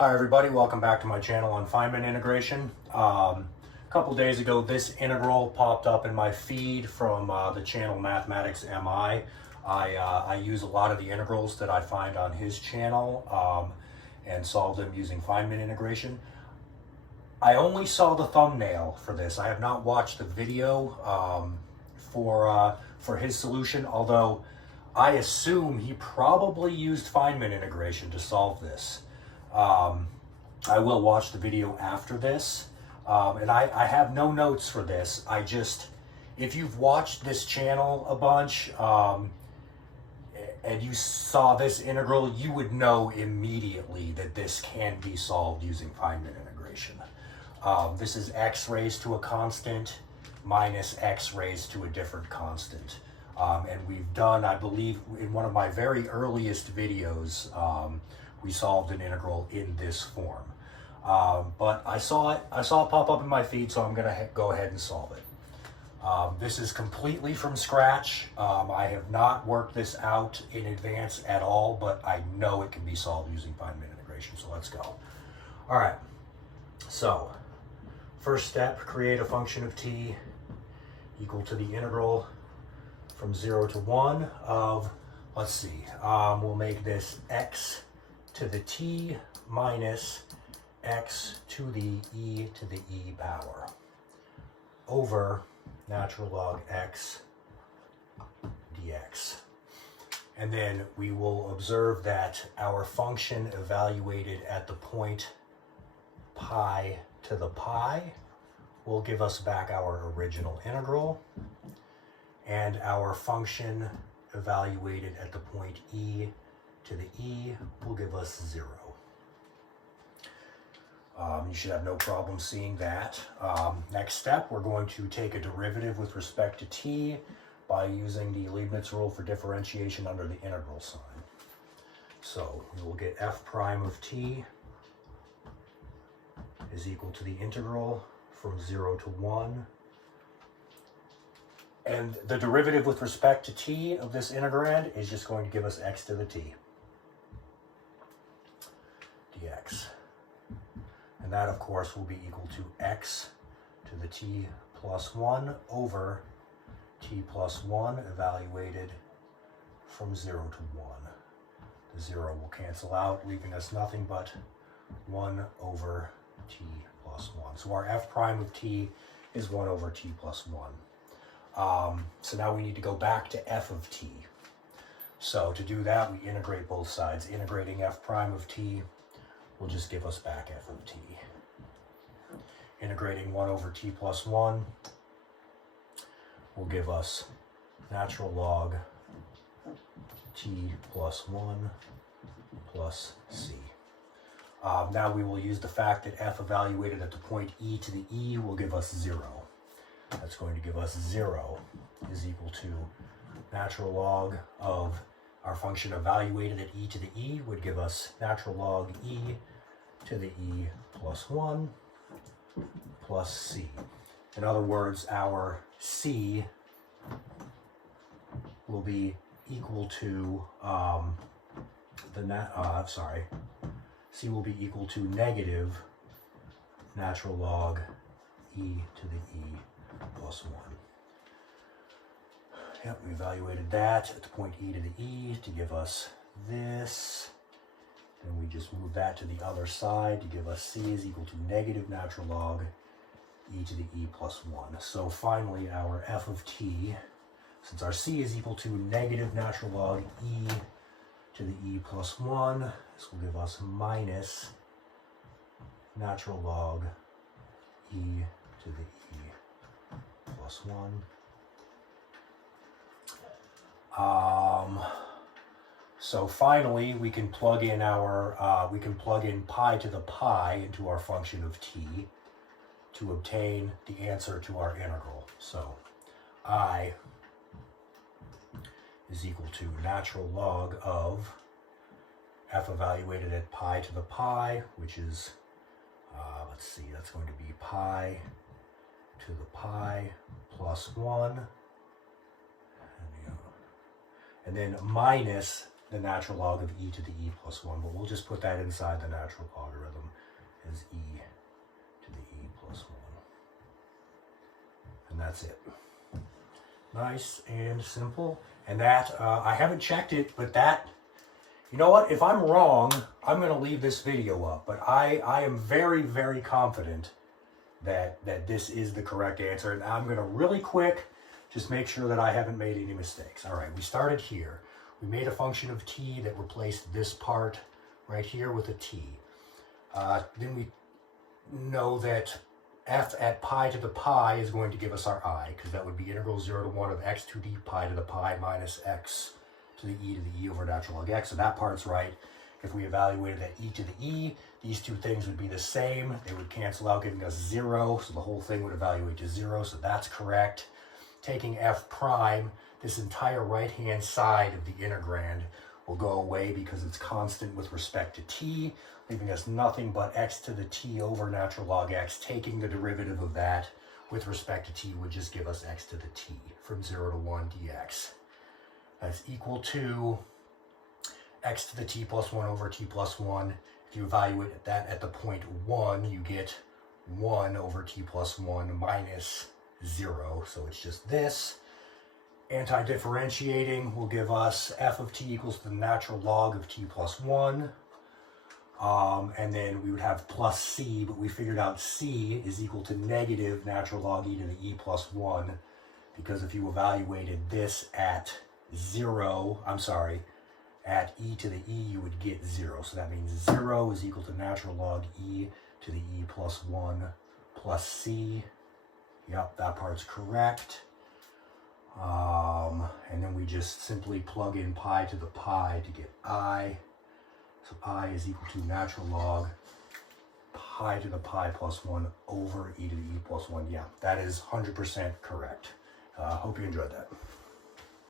Hi everybody, welcome back to my channel on Feynman integration. A couple days ago this integral popped up in my feed from the channel Mathematics MI. I use a lot of the integrals that I find on his channel and solve them using Feynman integration. I only saw the thumbnail for this. I have not watched the video for his solution, although I assume he probably used Feynman integration to solve this. I will watch the video after this, and I have no notes for this. If you've watched this channel a bunch, and you saw this integral, you would know immediately that this can be solved using Feynman integration. This is x raised to a constant minus x raised to a different constant. And we've done, I believe, in one of my very earliest videos, we solved an integral in this form. But I saw it pop up in my feed, so I'm gonna go ahead and solve it. This is completely from scratch. I have not worked this out in advance at all, but I know it can be solved using Feynman integration, so let's go. All right, so first step, create a function of t equal to the integral from 0 to 1 of, let's see, we'll make this x to the t minus x to the e power over natural log x dx. And then we will observe that our function evaluated at the point pi to the pi will give us back our original integral, and our function evaluated at the point e to the e will give us 0. You should have no problem seeing that. Next step, we're going to take a derivative with respect to t by using the Leibniz rule for differentiation under the integral sign. So we will get f prime of t is equal to the integral from 0 to 1. And the derivative with respect to t of this integrand is just going to give us x to the t dx. And that, of course, will be equal to x to the t plus 1 over t plus 1 evaluated from 0 to 1. The 0 will cancel out, leaving us nothing but 1 over t plus 1. So our f prime of t is 1 over t plus 1. So now we need to go back to f of t. So to do that, we integrate both sides. Integrating f prime of t will just give us back f of t. Integrating 1 over t plus 1 will give us natural log t plus 1 plus c. Now we will use the fact that f evaluated at the point e to the e will give us 0. That's going to give us 0 is equal to natural log of our function evaluated at e to the e would give us natural log e to the e plus 1 plus c. In other words, our c will be equal to c will be equal to negative natural log e to the e plus 1. Yep, we evaluated that at the point e to the e to give us this. And we just move that to the other side to give us c is equal to negative natural log e to the e plus 1. So finally, our f of t, since our c is equal to negative natural log e to the e plus 1, this will give us minus natural log e to the e plus 1. So finally, we can plug in pi to the pi into our function of t to obtain the answer to our integral. So I is equal to natural log of f evaluated at pi to the pi, which is, let's see, that's going to be pi to the pi plus 1. And then minus the natural log of e to the e plus 1, but we'll just put that inside the natural logarithm as e to the e plus 1. And that's it. Nice and simple. And that, I haven't checked it, but that, you know what? If I'm wrong, I'm going to leave this video up. But I am very, very confident that this is the correct answer. And I'm going to really quick just make sure that I haven't made any mistakes. All right, we started here. We made a function of t that replaced this part right here with a t. Then we know that f at pi to the pi is going to give us our I, because that would be integral 0 to 1 of x to the pi to the pi minus x to the e over natural log x. So that part's right. If we evaluated that e to the e, these two things would be the same. They would cancel out, giving us 0. So the whole thing would evaluate to 0. So that's correct. Taking f prime, this entire right-hand side of the integrand will go away because it's constant with respect to t, leaving us nothing but x to the t over natural log x. Taking the derivative of that with respect to t would just give us x to the t from 0 to 1 dx. That's equal to x to the t plus 1 over t plus 1. If you evaluate that at the point 1, you get 1 over t plus 1 minus 0. So it's just this. Anti-differentiating will give us f of t equals to the natural log of t plus 1. And then we would have plus c, but we figured out c is equal to negative natural log e to the e plus 1, because if you evaluated this at 0, at e to the e, you would get 0. So that means 0 is equal to natural log e to the e plus 1 plus c. Yep, that part's correct. And then we just simply plug in pi to the pi to get I. So I is equal to natural log pi to the pi plus 1 over e to the e plus 1. Yeah, that is 100% correct. Hope you enjoyed that.